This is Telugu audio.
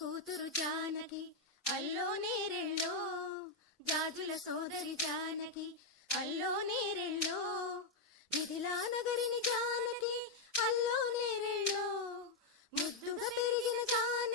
కూతురు జానకి అల్లో నేరెళ్ళో, జాజుల సోదరి జానకి అల్లో నేరెళ్ళో, మిథిలా నగరిని జానకి అల్లో నేరెళ్ళో, ముద్దుగా పెరిగిన జానకి